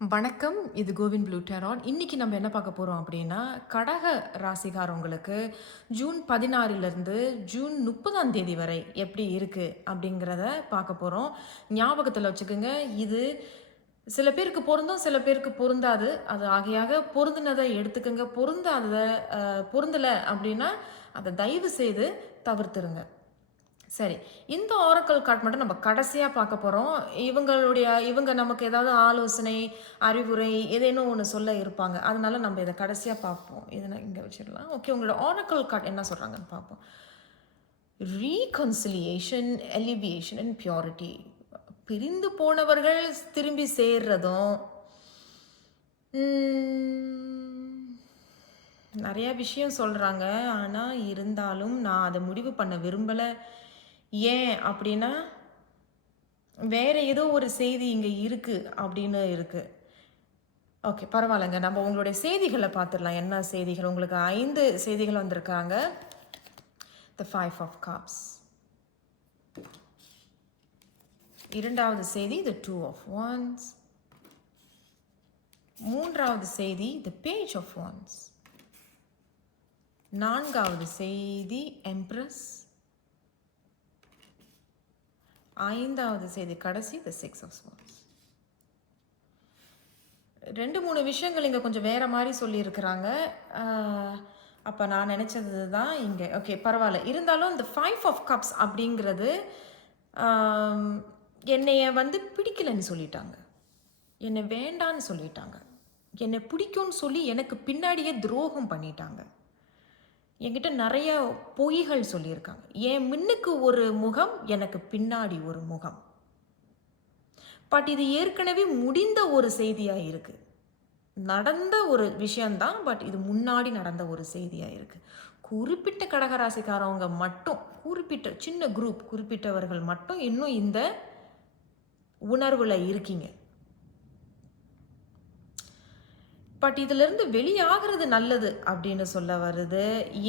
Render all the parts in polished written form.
வணக்கம். இது CoWIN blue டேராட். இன்னைக்கு நம்ம என்ன பார்க்க போறோம் அப்படின்னா, கடக ராசிக்காரவங்களுக்கு ஜூன் 16லிருந்து ஜூன் 30ஆம் தேதி வரை எப்படி இருக்கு அப்படிங்கிறத பார்க்க போறோம். ஞாபகத்துல வச்சுக்கோங்க, இது சில பேருக்கு பொருந்தும், சில பேருக்கு பொருந்தாது. அது ஆகையாக பொருந்துனத எடுத்துக்கங்க. பொருந்தாதத பொருந்தல அப்படின்னா, அத தயவு செய்து தவிர்த்துருங்க. சரி. இந்த ஆரக்கிள் கார்ட் மட்டும் நம்ம கடைசியா பார்க்க போறோம். இவங்க நமக்கு ஏதாவது ஆலோசனை, அறிவுரை ஏதேனும் ஒண்ணு சொல்ல இருப்பாங்க. அதனால நம்ம இத கடைசியா பார்ப்போம். இத நான் இங்க வச்சிடலாம். ஓகே. உங்களோட ஆரக்கிள் கார்ட் என்ன சொல்றாங்கன்னு பார்ப்போம். Reconciliation, elevation and purity. பிரிந்து போனவர்கள் திரும்பி சேர்றதும், நெறைய விஷயம் சொல்றாங்க. ஆனா, இருந்தாலும் நான் அத முடிவு பண்ண விரும்பல. ஏன் அப்படின்னா, வேற ஏதோ ஒரு செய்தி இங்க இருக்கு அப்படின்னு இருக்கு. ஓகே, பரவாயில்லங்க. நம்ம உங்களுடைய செய்திகள பார்த்துடலாம். என்ன செய்திகள்? உங்களுக்கு 5 செய்திகள் வந்திருக்காங்க. The 5 of Cups. 2வது செய்தி The 2 of Wands. 3வது செய்தி The Page of Wands. 4வது செய்தி Empress. 5வது செய்தி கடைசி The 6 of Swords. 2-3 விஷயங்கள் இங்க கொஞ்சம் வேற மாரி சொல்லியிருக்கிறாங்க. அப்ப நான் நினைச்சது தான் இங்க. ஓகே, பரவால்ல. இருந்தாலும் இந்த 5 of Cups அப்படிங்கிறது என்னைய பிடிக்கலன்னு சொல்லிட்டாங்க. என்னை வேண்டான்னு சொல்லிட்டாங்க. என்னை பிடிக்கும்னு சொல்லி எனக்கு பின்னாடியே துரோகம் பண்ணிட்டாங்க. என்கிட்ட நிறைய பொய்கள் சொல்லியிருக்காங்க. என் முன்னுக்கு ஒரு முகம், எனக்கு பின்னாடி ஒரு முகம். பட் இது ஏற்கனவே முடிந்த ஒரு செய்தியா இருக்கு. நடந்த ஒரு விஷயம்தான், பட் இது முன்னாடி நடந்த ஒரு செய்தியா இருக்கு. குறிப்பிட்ட கடகராசிக்காரவங்க மட்டும், குறிப்பிட்ட சின்ன குரூப், குறிப்பிட்டவர்கள் மட்டும் இன்னும் இந்த உணர்வுல இருக்கீங்க. பட் இதிலிருந்து வெளியாகிறது நல்லது அப்படின்னு சொல்ல வருது.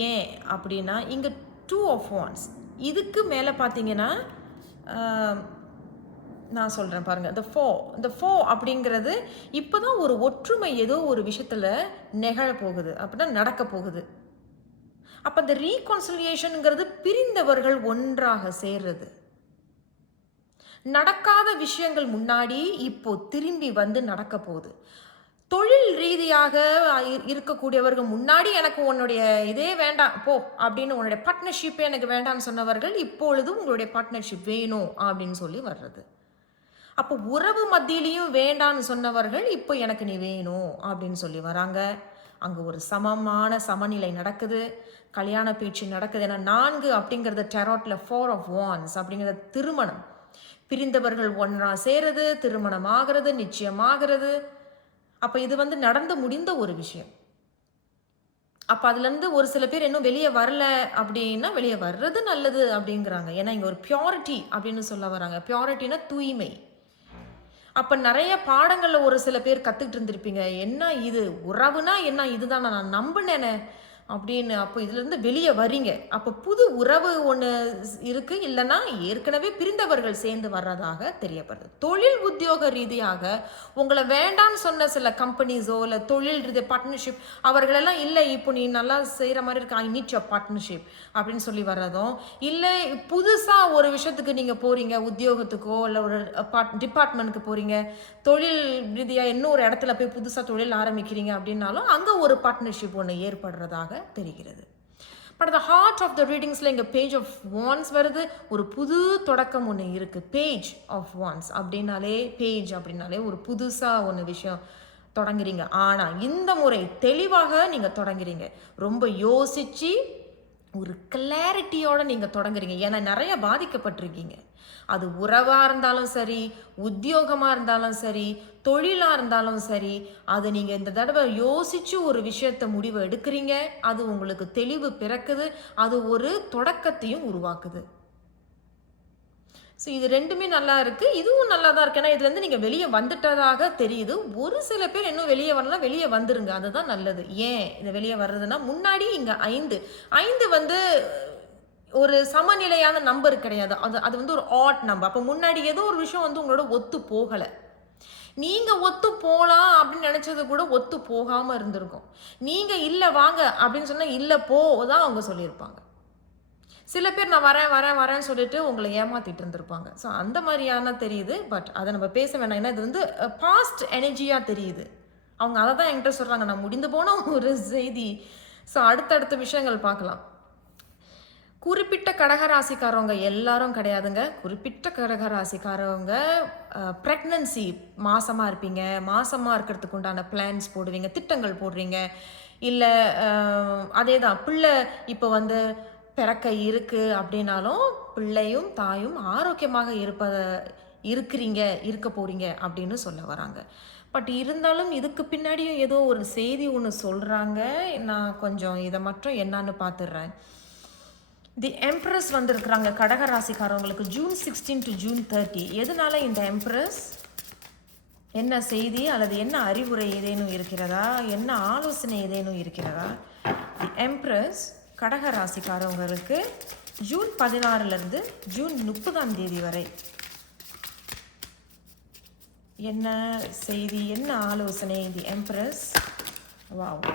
ஏன் அப்படின்னா, இங்க 2 of Wands. இதுக்கு மேல பார்த்தீங்கன்னா, நான் சொல்றேன் பாருங்க. இந்த 4 அப்படிங்கிறது இப்பதான் ஒரு ஒற்றுமை ஏதோ ஒரு விஷயத்துல நிகழப்போகுது. அப்படின்னா நடக்க போகுது. அப்ப இந்த ரீகன்சிலியேஷன்ங்கிறது பிரிந்தவர்கள் ஒன்றாக சேர்றது. நடக்காத விஷயங்கள் முன்னாடி இப்போ திரும்பி நடக்க போகுது. தொழில் ரீதியாக இருக்கக்கூடியவர்கள் முன்னாடி எனக்கு உன்னுடைய இதே வேண்டாம் போ அப்படின்னு, உன்னுடைய பார்ட்னர்ஷிப்பே எனக்கு வேண்டாம்னு சொன்னவர்கள் இப்பொழுது உங்களுடைய பார்ட்னர்ஷிப் வேணும் அப்படின்னு சொல்லி வர்றது. அப்போ உறவு மத்தியிலையும் வேண்டான்னு சொன்னவர்கள் இப்போ எனக்கு நீ வேணும் அப்படின்னு சொல்லி வராங்க. அங்கே ஒரு சமநிலை நடக்குது. கல்யாண பேச்சு நடக்குது. ஏன்னா 4 அப்படிங்கிறத டெராட்ல 4 of Wands அப்படிங்கிறது திருமணம். பிரிந்தவர்கள் ஒன்றா சேருது, திருமணம் ஆகிறது, நிச்சயமாகிறது. அப்ப இது நடந்து முடிந்த ஒரு விஷயம். அப்ப அதுலேருந்து ஒரு சில பேர் இன்னும் வெளியே வரல அப்படின்னா, வெளியே வர்றது நல்லது அப்படிங்கிறாங்க. ஏன்னா இங்க ஒரு பியூரிட்டி அப்படின்னு சொல்ல வராங்க. பியூரிட்டினா தூய்மை. அப்ப நிறைய பாடங்கள்ல ஒரு சில பேர் கத்துக்கிட்டு இருந்திருப்பீங்க. என்ன இது உறவுனா என்ன, இதுதான் நான் நம்பினேனே அப்படின்னு. அப்போ இதுலேருந்து வெளியே வரீங்க. அப்போ புது உறவு ஒன்று இருக்கு. இல்லைன்னா ஏற்கனவே பிரிந்தவர்கள் சேர்ந்து வர்றதாக தெரியப்படுது. தொழில் உத்தியோக ரீதியாக உங்களை வேண்டான்னு சொன்ன சில கம்பெனிஸோ இல்லை தொழில் ரீதியாக பார்ட்னர்ஷிப் அவர்களெல்லாம் இல்லை, இப்போ நீ நல்லா செய்கிற மாதிரி இருக்கு, ஐ நீட் யோர் பார்ட்னர்ஷிப் அப்படின்னு சொல்லி வர்றதும் இல்லை. புதுசாக ஒரு விஷயத்துக்கு நீங்கள் போகிறீங்க, உத்தியோகத்துக்கோ இல்லை ஒரு டிபார்ட்மெண்ட்டுக்கு போகிறீங்க, தொழில் ரீதியாக இன்னொரு இடத்துல போய் புதுசாக தொழில் ஆரம்பிக்கிறீங்க அப்படின்னாலும் அங்கே ஒரு பார்ட்னர்ஷிப் ஒன்று ஏற்படுறதாக தெரிகிறது. But the heart of the readingsல இங்க Page of Wands வருது. ஒரு புது தொடக்கம் ஒன்று இருக்கு. Page of Wands அப்படின்னாலே ஒரு புதுசா ஒன்று விஷயம் தொடங்குறீங்க. ஆனா இந்த முறை தெளிவாக நீங்க தொடங்குறீங்க. ரொம்ப யோசிச்சு ஒரு கிளாரிட்டியோட நீங்க தொடங்குறீங்க. ஏன்னா நிறைய பாதிக்கப்பட்டிருக்கீங்க. அது உறவா இருந்தாலும் சரி, உத்தியோகமா இருந்தாலும் சரி, தொழிலா இருந்தாலும் சரி, அது நீங்க இந்த தடவை யோசிச்சு ஒரு விஷயத்த முடிவு எடுக்கிறீங்க. அது உங்களுக்கு தெளிவு பிறக்குது. அது ஒரு தொடக்கத்தையும் உருவாக்குது. ஸோ இது 2மே நல்லா இருக்கு. இதுவும் நல்லா தான் இருக்கு. ஏன்னா இதுலேருந்து நீங்கள் வெளியே வந்துட்டதாக தெரியுது. ஒரு சில பேர் இன்னும் வெளியே வரலாம். வெளியே வந்துருங்க. அதுதான் நல்லது. ஏன் இது வெளியே வர்றதுன்னா, முன்னாடி இங்கே 5 ஒரு சமநிலையான நம்பர் கிடையாது. அது ஒரு ஆட் நம்பர். அப்போ முன்னாடி ஏதோ ஒரு விஷயம் உங்களோட ஒத்து போகலை. நீங்கள் ஒத்து போகலாம் அப்படின்னு நினச்சது கூட ஒத்து போகாமல் இருந்திருக்கும். நீங்கள் இல்லை வாங்க அப்படின்னு சொன்னால் இல்லை போ தான் அவங்க சொல்லியிருப்பாங்க. சில பேர் நான் வரேன் வரேன் வரேன்னு சொல்லிட்டு உங்களை ஏமாத்திட்டு இருந்திருப்பாங்க. ஸோ அந்த மாதிரியான தெரியுது. பட் அதை நம்ம பேச வேணாம். ஏன்னா இது வந்து பாஸ்ட் எனர்ஜியாக தெரியுது. அவங்க அதை தான் என்கிட்ட சொல்கிறாங்க. நான் முடிந்து போன ஒரு செய்தி. ஸோ அடுத்தடுத்த விஷயங்கள் பார்க்கலாம். குறிப்பிட்ட கடகராசிக்காரவங்க எல்லாரும் கிடையாதுங்க. குறிப்பிட்ட கடகராசிக்காரவங்க ப்ரெக்னன்சி மாசமாக இருப்பீங்க. மாசமாக இருக்கிறதுக்கு உண்டான பிளான்ஸ் போடுவீங்க, திட்டங்கள் போடுறீங்க. இல்லை அதே தான் பிள்ளை இப்போ வந்து பிறக்க இருக்குது அப்படின்னாலும் பிள்ளையும் தாயும் ஆரோக்கியமாக இருக்க போகிறீங்க அப்படின்னு சொல்ல வராங்க. பட் இருந்தாலும் இதுக்கு பின்னாடியும் ஏதோ ஒரு செய்தி ஒன்று சொல்கிறாங்க. நான் கொஞ்சம் இதை மட்டும் என்னான்னு பார்த்துடுறேன். தி எம்ப்ரஸ் வந்திருக்கிறாங்க கடகராசிக்காரவங்களுக்கு ஜூன் 16 to June 30. எதனால இந்த எம்ப்ரஸ்? என்ன செய்தி அல்லது என்ன அறிவுரை ஏதேனும் இருக்கிறதா? என்ன ஆலோசனை ஏதேனும் இருக்கிறதா? தி எம்ப்ரஸ் கடகராசிக்காரவங்களுக்கு ஜூன் 16 ஜூன் 30 வரை என்ன செய்தி, என்ன ஆலோசனை? தி எம்ப்ரஸ். வாவ்,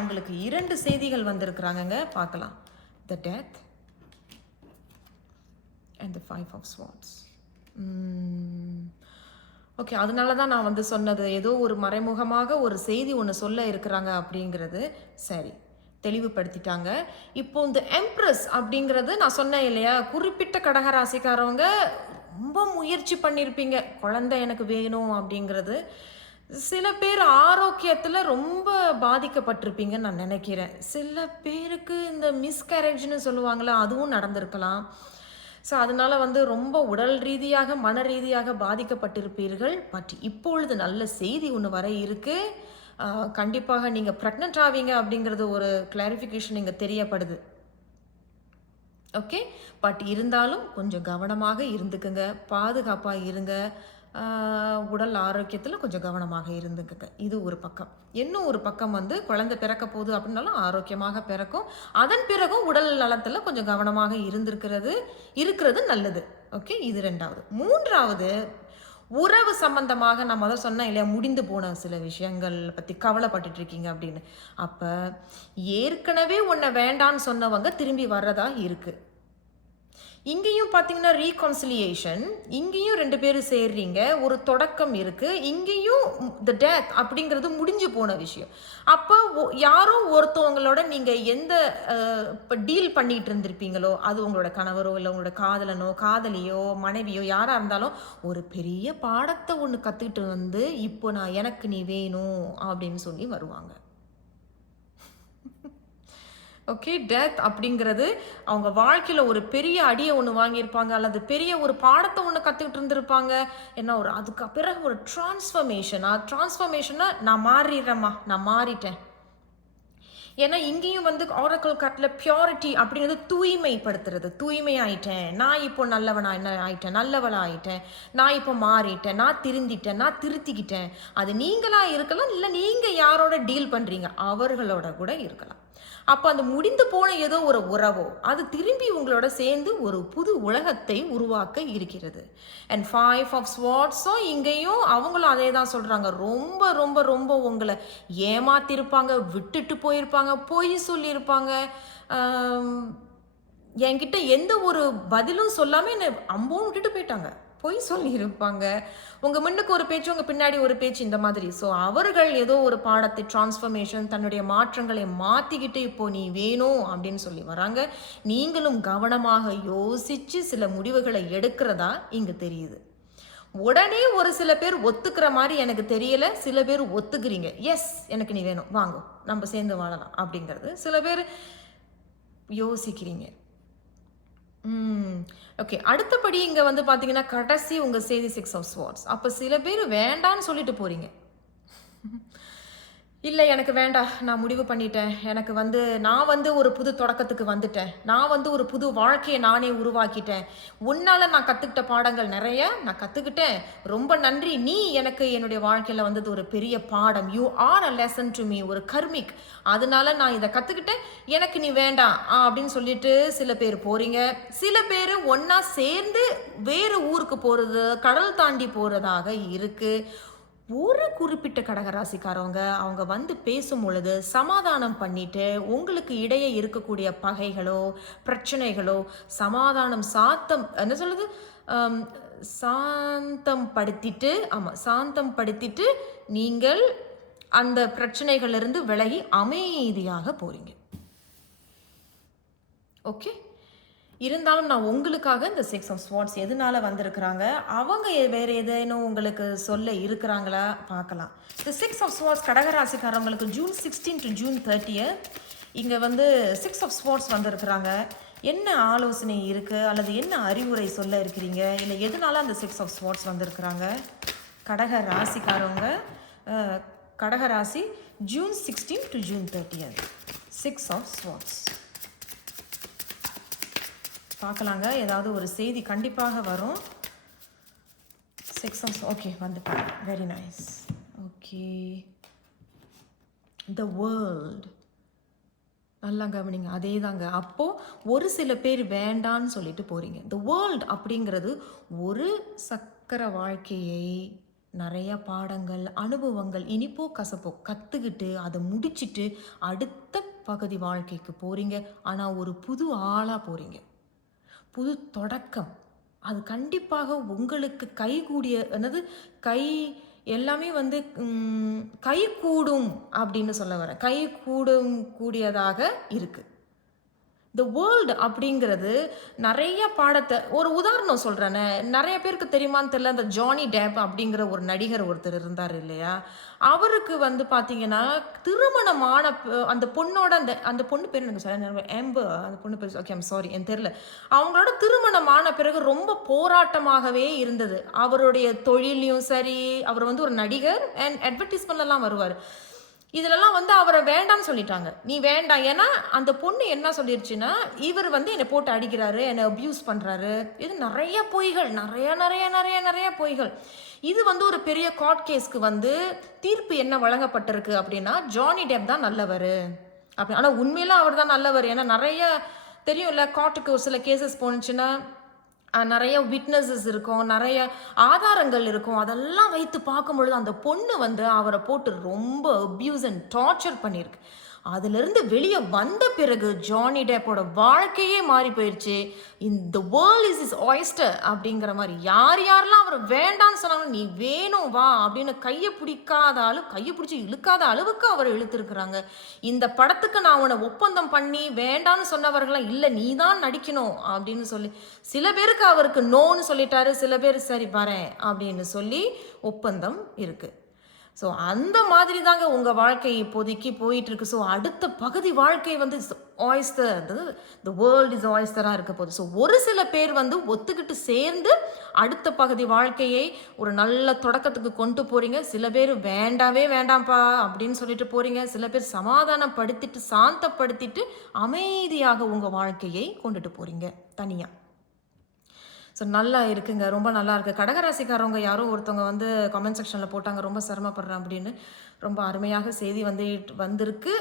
உங்களுக்கு 2 செய்திகள் வந்திருக்கிறாங்கங்க. பார்க்கலாம். The death and the 5 of Swords. Okay, அதனால தான் நான் வந்து சொன்னது ஏதோ ஒரு மறைமுகமாக ஒரு செய்தி ஒன்று சொல்ல இருக்கிறாங்க அப்படிங்கிறது. சரி, தெளிவுபடுத்திட்டாங்க. இப்போ இந்த எம்ப்ரஸ் அப்படிங்கிறது நான் சொன்னேன் இல்லையா, குறிப்பிட்ட கடகராசிக்காரவங்க ரொம்ப முயற்சி பண்ணியிருப்பீங்க குழந்தை எனக்கு வேணும் அப்படிங்கிறது. சில பேர் ஆரோக்கியத்தில் ரொம்ப பாதிக்கப்பட்டிருப்பீங்கன்னு நான் நினைக்கிறேன். சில பேருக்கு இந்த மிஸ்கேரேஜ்னு சொல்லுவாங்களே, அதுவும் நடந்திருக்கலாம். ஸோ அதனால் வந்து ரொம்ப உடல் ரீதியாக மன ரீதியாக பாதிக்கப்பட்டிருப்பீர்கள். பட் இப்பொழுது நல்ல செய்தி ஒன்று வர இருக்குது. கண்டிப்பாக நீங்கள் ப்ரெக்னென்ட் ஆவீங்க அப்படிங்கிறது ஒரு கிளாரிஃபிகேஷன் இங்கே தெரியப்படுது. ஓகே, பட் இருந்தாலும் கொஞ்சம் கவனமாக இருந்துக்குங்க, பாதுகாப்பாக இருங்க, உடல் ஆரோக்கியத்தில் கொஞ்சம் கவனமாக இருந்துக்குங்க. இது ஒரு பக்கம். இன்னும் ஒரு பக்கம் வந்து குழந்தை பிறக்க போகுது அப்படின்னாலும் ஆரோக்கியமாக பிறக்கும். அதன் பிறகும் உடல் நலத்தில் கொஞ்சம் கவனமாக இருக்கிறது நல்லது. ஓகே, இது 2வது. 3வது, உறவு சம்பந்தமாக நான் முதல் சொன்னேன் இல்லையா, முடிந்து போன சில விஷயங்கள் பற்றி கவலைப்பட்டுட்டு இருக்கீங்க அப்படின்னு. அப்போ ஏற்கனவே உன்னை வேண்டான்னு சொன்னவங்க திரும்பி வர்றதா இருக்குது. இங்கேயும் பார்த்தீங்கன்னா ரீகன்சிலியேஷன், இங்கேயும் 2 பேரும் சேர்றீங்க, ஒரு தொடக்கம் இருக்குது. இங்கேயும் த டெத் அப்படிங்கிறது முடிஞ்சு போன விஷயம். அப்போ யாரோ ஒருத்தவங்களோட நீங்கள் எந்த இப்போ டீல் பண்ணிகிட்டு இருந்திருப்பீங்களோ, அது உங்களோட கணவரோ இல்லை உங்களோட காதலனோ காதலியோ மனைவியோ யாராக இருந்தாலும் ஒரு பெரிய பாடத்தை ஒன்று கற்றுக்கிட்டு வந்து இப்போ எனக்கு நீ வேணும் அப்படின்னு சொல்லி வருவாங்க. ஓகே, டெத் அப்படிங்கிறது அவங்க வாழ்க்கையில் ஒரு பெரிய அடியை ஒன்று வாங்கியிருப்பாங்க, அல்லது பெரிய ஒரு பாடத்தை ஒன்று கற்றுக்கிட்டு இருந்திருப்பாங்க. என்ன ஒரு அதுக்கு பிறகு ஒரு டிரான்ஸ்ஃபர்மேஷனாக நான் மாறிடுறேம்மா, நான் மாறிட்டேன். ஏன்னா இங்கேயும் வந்து ஆரக்கிள் கார்டில் பியூரிட்டி அப்படிங்கிறது தூய்மைப்படுத்துறது. தூய்மையாயிட்டேன், நான் இப்போ நல்லவளாக ஆயிட்டேன், நான் இப்போ மாறிட்டேன், நான் திருந்திட்டேன், நான் திருத்திக்கிட்டேன். அது நீங்களாக இருக்கலாம், இல்லை நீங்கள் யாரோட டீல் பண்ணுறீங்க அவர்களோட கூட இருக்கலாம். அப்போ அந்த முடிந்து போன ஏதோ ஒரு உறவோ அது திரும்பி உங்களோட சேர்ந்து ஒரு புது உலகத்தை உருவாக்க இருக்கிறது. அண்ட் 5 of Swordsஸோ இங்கேயும் அவங்களும் அதே தான் சொல்கிறாங்க. ரொம்ப ரொம்ப ரொம்ப உங்களை ஏமாத்திருப்பாங்க, விட்டுட்டு போயிருப்பாங்க, பொய் சொல்லியிருப்பாங்க, என்கிட்ட எந்த ஒரு பதிலும் சொல்லாமல் என்னை அம்போன்னு விட்டுட்டு போயிட்டாங்க, பொய் சொல்லியிருப்பாங்க. உங்கள் முன்னுக்கு ஒரு பேச்சு உங்கள் பின்னாடி ஒரு பேச்சு, இந்த மாதிரி. ஸோ அவர்கள் ஏதோ ஒரு பாடத்தை டிரான்ஸ்ஃபர்மேஷன் தன்னுடைய மாற்றங்களை மாற்றிக்கிட்டு இப்போ நீ வேணும் அப்படின்னு சொல்லி வராங்க. நீங்களும் கவனமாக யோசித்து சில முடிவுகளை எடுக்கிறதா இங்கே தெரியுது. உடனே ஒரு சில பேர் ஒத்துக்கிற மாதிரி எனக்கு தெரியல, சில பேர் ஒத்துக்கிறீங்க, எஸ் எனக்கு நீ வேணும், வாங்க நம்ம சேர்ந்து வாழலாம் அப்படிங்கிறது. சில பேர் யோசிக்கிறீங்க. ஓகே, அடுத்தபடி இங்கே வந்து பார்த்தீங்கன்னா கடைசி உங்கள் செய்தி 6 of Swords. அப்போ சில பேர் வேண்டான்னு சொல்லிட்டு போகிறீங்க. இல்லை எனக்கு வேண்டாம், நான் முடிவு பண்ணிட்டேன், எனக்கு வந்து நான் வந்து ஒரு புது தொடக்கத்துக்கு வந்துட்டேன், நான் வந்து ஒரு புது வாழ்க்கையை நானே உருவாக்கிட்டேன், உன்னால் நான் கற்றுக்கிட்ட பாடங்கள் நிறைய நான் கற்றுக்கிட்டேன், ரொம்ப நன்றி, நீ எனக்கு என்னுடைய வாழ்க்கையில் வந்தது ஒரு பெரிய பாடம், you are a lesson to me, ஒரு கர்மிக், அதனால நான் இதை கற்றுக்கிட்டேன், எனக்கு நீ வேண்டாம் அப்படின்னு சொல்லிட்டு சில பேர் போகிறீங்க. சில பேர் ஒன்றா சேர்ந்து வேறு ஊருக்கு போகிறது, கடல் தாண்டி போகிறதாக இருக்குது. ஒரு குறிப்பிட்ட கடகராசிக்காரவங்க அவங்க வந்து பேசும் பொழுது சமாதானம் பண்ணிட்டு உங்களுக்கு இடையே இருக்கக்கூடிய பகைகளோ பிரச்சனைகளோ சமாதானம் என்ன சொல்லுது ஆம், சாந்தம் படுத்திட்டு சாந்தம் படுத்திட்டு நீங்கள் அந்த பிரச்சனைகளிலிருந்து விலகி அமைதியாக போறீங்க. ஓகே, இருந்தாலும் நான் உங்களுக்காக இந்த 6 ஆஃப் ஸ்வார்ட்ஸ் எதனால வந்திருக்கிறாங்க, அவங்க வேறு ஏதேனும் உங்களுக்கு சொல்ல இருக்கிறாங்களா பார்க்கலாம். இந்த 6 ஆஃப் ஸ்வார்ட்ஸ் கடகராசிக்காரவங்களுக்கு ஜூன் 16 டு ஜூன் 30 இங்கே வந்து 6 ஆஃப் ஸ்வார்ட்ஸ் வந்திருக்கிறாங்க. என்ன ஆலோசனை இருக்குது அல்லது என்ன அறிவுரை சொல்ல இருக்கிறீங்க, இல்லை எதனால அந்த 6 ஆஃப் ஸ்வார்ட்ஸ் வந்திருக்கிறாங்க? கடக ராசிக்காரவங்க கடகராசி June 16 to June 30 6 of swords பார்க்கலாங்க. ஏதாவது ஒரு செய்தி கண்டிப்பாக வரும். 6 ஆஃப் ஓகே வந்துட்டாங்க. Very nice. Okay, the world நல்லா கவனிங்க. அதே தாங்க. அப்போது ஒரு சில பேர் வேண்டான்னு சொல்லிட்டு போகிறீங்க. த வேர்ல்ட் அப்படிங்கிறது ஒரு சக்கர வாழ்க்கையை நிறைய பாடங்கள் அனுபவங்கள் இனிப்போ கசப்போ கற்றுக்கிட்டு அதை முடிச்சுட்டு அடுத்த பகுதி வாழ்க்கைக்கு போகிறீங்க. ஆனால் ஒரு புது ஆளாக போகிறீங்க, புது தொடக்கம். அது கண்டிப்பாக உங்களுக்கு கைகூடிய கை எல்லாமே வந்து கை கூடும் அப்படின்னு சொல்ல வரேன். கை கூடியதாக இருக்குது. த வேர்ல்டு அப்படிங்கிறது நிறைய பாடத்தை ஒரு உதாரணம் சொல்கிறேன்னு நிறைய பேருக்கு தெரியுமான்னு தெரியல. அந்த ஜானி டெப் அப்படிங்கிற ஒரு நடிகர் ஒருத்தர் இருந்தார் இல்லையா, அவருக்கு வந்து பார்த்தீங்கன்னா திருமணமான அந்த பொண்ணோட அந்த பொண்ணு பேர் எனக்கு சொல்ல எம்பர், அந்த பொண்ணு பேர் ஓகே சாரி என் தெரியல. அவங்களோட திருமணமான பிறகு ரொம்ப போராட்டமாகவே இருந்தது. அவருடைய தொழிலையும் சரி, அவர் வந்து ஒரு நடிகர் அண்ட் அட்வர்டைஸ்மெண்ட்லாம் வருவார். இதிலெல்லாம் வந்து அவரை வேண்டாம்னு சொல்லிட்டாங்க. நீ வேண்டாம். ஏன்னா அந்த பொண்ணு என்ன சொல்லிருச்சுன்னா, இவர் வந்து என்னை போட்டு அடிக்கிறாரு, என்னை அப்யூஸ் பண்ணுறாரு. இது நிறைய பொய்கள், நிறைய நிறைய நிறைய நிறைய பொய்கள். இது வந்து ஒரு பெரிய கோர்ட் கேஸ்க்கு வந்து தீர்ப்பு என்ன வழங்கப்பட்டிருக்கு அப்படின்னா, ஜானி டெப் தான் நல்லவர் அப்படி. ஆனால் உண்மையில அவர் தான் நல்லவர். ஏன்னா நிறைய தெரியும்ல, கோர்ட்டுக்கு ஒரு சில கேசஸ் போனுச்சுன்னா நிறைய விட்னஸஸ் இருக்கும், நிறைய ஆதாரங்கள் இருக்கும். அதெல்லாம் வைத்து பார்க்கும் பொழுது அந்த பொண்ணு வந்து அவரை போட்டு ரொம்ப அப்யூஸ் அண்ட் டார்ச்சர் பண்ணியிருக்கு. அதிலிருந்து வெளியே வந்த பிறகு ஜானி டெப்போட வாழ்க்கையே மாறி போயிடுச்சு. இந்த வேர்ல்ட் இஸ் இஸ் ஆயிஸ்டர் அப்படிங்கிற மாதிரி யாரெல்லாம் அவர் வேண்டான்னு சொன்னாங்க, நீ வேணும் வா அப்படின்னு கையை பிடிச்சி இழுக்காத அளவுக்கு அவர் இழுத்துருக்குறாங்க. இந்த படத்துக்கு நான் உன்னை ஒப்பந்தம் பண்ணி வேண்டான்னு சொன்னவர்களாம் இல்லை நீ தான் நடிக்கணும் அப்படின்னு சொல்லி சில பேருக்கு அவருக்கு நோன்னு சொல்லிட்டாரு, சில பேர் சரி வரேன் அப்படின்னு சொல்லி ஒப்பந்தம் இருக்குது. ஸோ அந்த மாதிரி தாங்க உங்கள் வாழ்க்கை இப்போதைக்கு போயிட்டுருக்கு. ஸோ அடுத்த பகுதி வாழ்க்கை வந்து ஆயிஸ்டர், த வேர்ல்ட் இஸ் ஆயிஸ்டராக இருக்க போகுது. ஸோ ஒரு சில பேர் வந்து ஒத்துக்கிட்டு சேர்ந்து அடுத்த பகுதி வாழ்க்கையை ஒரு நல்ல தொடக்கத்துக்கு கொண்டு போகிறீங்க. சில பேர் வேண்டாவே வேண்டாம்ப்பா அப்படின்னு சொல்லிட்டு போகிறீங்க. சில பேர் சமாதானப்படுத்திட்டு சாந்தப்படுத்திட்டு அமைதியாக உங்கள் வாழ்க்கையை கொண்டுட்டு போகிறீங்க தனியாக. ஸோ நல்லா இருக்குங்க, ரொம்ப நல்லா இருக்குது. கடகராசிக்காரவங்க யாரோ ஒருத்தவங்க வந்து கமெண்ட் செக்ஷனில் போட்டாங்க ரொம்ப சிரமப்படுறேன் அப்படின்னு. ரொம்ப அருமையாக செய்தி வந்திருக்கு.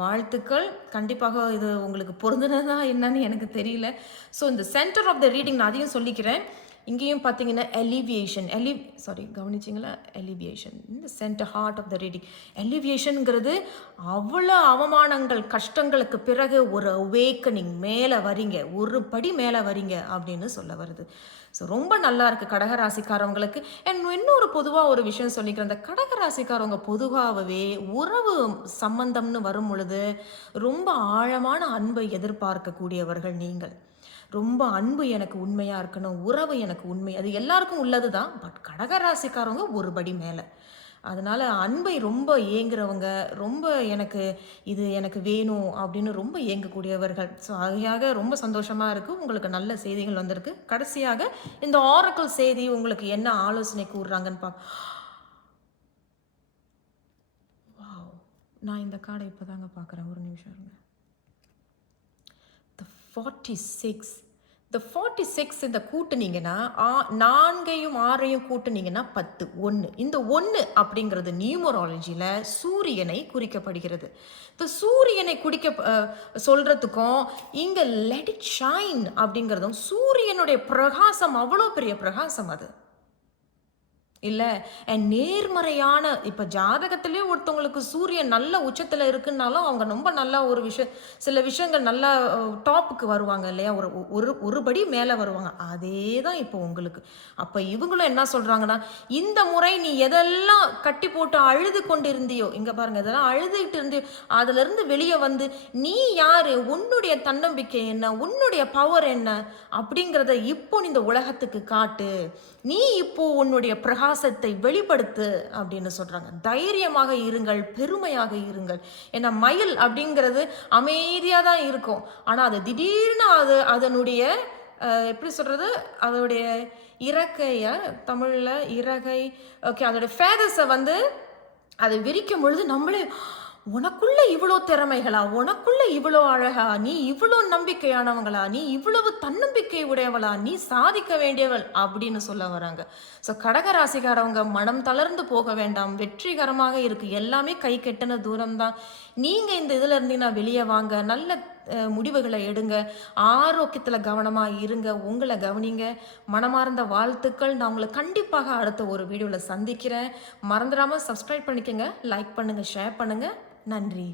வாழ்த்துக்கள். கண்டிப்பாக இது உங்களுக்கு பொருந்துனதா என்னன்னு எனக்கு தெரியல. ஸோ இந்த சென்டர் ஆஃப் த ரீடிங் நான் அதையும் சொல்லிக்கிறேன். இங்கேயும் பார்த்தீங்கன்னா கவனிச்சிங்களா? எலிவியேஷன் இந்த centre heart of the reading. எலிவியேஷனுங்கிறது அவ்வளோ அவமானங்கள் கஷ்டங்களுக்கு பிறகு ஒரு அவேக்கனிங், மேலே வரீங்க, ஒரு படி மேலே வரீங்க அப்படின்னு சொல்ல வருது. ஸோ ரொம்ப நல்லா இருக்குது கடகராசிக்காரவங்களுக்கு. இன்னொரு பொதுவாக ஒரு விஷயம் சொல்லிக்கிறேன். இந்த கடகராசிக்காரவங்க பொதுவாகவே உறவு சம்பந்தம்னு வரும் பொழுது ரொம்ப ஆழமான அன்பை எதிர்பார்க்கக்கூடியவர்கள் நீங்கள். ரொம்ப அன்பு எனக்கு உண்மையாக இருக்கணும், உறவு எனக்கு உண்மை, அது எல்லாருக்கும் உள்ளது தான். பட் கடகராசிக்காரவங்க ஒரு படி மேலே. அதனால் அன்பை ரொம்ப ஏங்குறவங்க, ரொம்ப இது எனக்கு வேணும் அப்படின்னு ரொம்ப ஏங்கக்கூடியவர்கள். ஸோ ஆகையாக ரொம்ப சந்தோஷமாக இருக்குது. உங்களுக்கு நல்ல செய்திகள் வந்திருக்கு. கடைசியாக இந்த ஆரக்கிள் செய்தி உங்களுக்கு என்ன ஆலோசனை கூறுறாங்கன்னு வாவ், நான் இந்த கார்டை இப்போ தாங்க பார்க்குறேன். ஒரு நிமிஷம் இருங்க. 46 இந்த கூட்டுனீங்கன்னா 4ஐயும் 6ஐயும் கூட்டுனீங்கன்னா 10, 1. இந்த 1 அப்படிங்கிறது நியூமராலஜியில் சூரியனை குறிக்கப்படுகிறது. இந்த சூரியனை சொல்கிறதுக்கும் இங்கே லெட் இட் ஷைன் அப்படிங்கிறதும் சூரியனுடைய பிரகாசம் அவ்வளோ பெரிய பிரகாசம். அது இல்ல. நேர்மறையான இப்ப ஜாதகத்திலே ஒருத்தவங்களுக்கு சூரியன் நல்ல உச்சத்துல இருக்குன்னாலும், அவங்க ரொம்ப நல்லா ஒரு சில விஷயங்கள் நல்லா டாப்புக்கு வருவாங்க இல்லையா? ஒரு ஒரு ஒரு படி மேல வருவாங்க. அதேதான் இப்போ உங்களுக்கு. அப்ப இவங்களும் என்ன சொல்றாங்கன்னா, இந்த முறை நீ எதெல்லாம் கட்டி போட்டு அழுது கொண்டு இருந்தியோ, இங்க பாருங்க இதெல்லாம் அழுதுகிட்டு இருந்தியோ, அதிலிருந்து வெளிய வந்து, நீ யாரு? உன்னுடைய தன்னம்பிக்கை என்ன? உன்னுடைய பவர் என்ன? அப்படிங்கிறத இப்போ நீ இந்த உலகத்துக்கு காட்டு. நீ இப்போ உன்னுடைய பிரகாசத்தை வெளிப்படுத்து அப்படின்னு சொல்றாங்க. தைரியமாக இருங்கள், பெருமையாக இருங்கள். ஏன்னா மயில் அப்படிங்கிறது அமைதியா தான் இருக்கும். ஆனா அது திடீர்னு அதனுடைய எப்படி சொல்றது? அதோடைய இறக்கைய தமிழ்ல இறகை ஓகே அதோட ஃபேதர்ஸ வந்து அது விரிக்கும் பொழுது நம்மளே உனக்குள்ள இவ்வளோ திறமைகளா? உனக்குள்ள இவ்வளோ அழகா? நீ இவ்வளோ நம்பிக்கையானவங்களா? நீ இவ்வளவு தன்னம்பிக்கை உடையவளா? நீ சாதிக்க வேண்டியவள் அப்படின்னு சொல்ல வராங்க. ஸோ கடகராசிக்காரவங்க மனம் தளர்ந்து போக வேண்டாம். வெற்றிகரமாக இருக்கு. எல்லாமே கை கெட்டின தூரம் தான். நீங்க இந்த இதுல இருந்தீங்கன்னா வெளியே வாங்க. நல்ல முடிவுகளை எடுங்க. ஆரோக்கியத்துல கவனமா இருங்க. உங்களை கவனிங்க. மனமார்ந்த வாழ்த்துக்கள். நான் உங்களை கண்டிப்பாக அடுத்த ஒரு வீடியோல சந்திக்கிறேன். மறந்துடாம சப்ஸ்கிரைப் பண்ணிக்கங்க. லைக் பண்ணுங்க, ஷேர் பண்ணுங்க. நன்றி.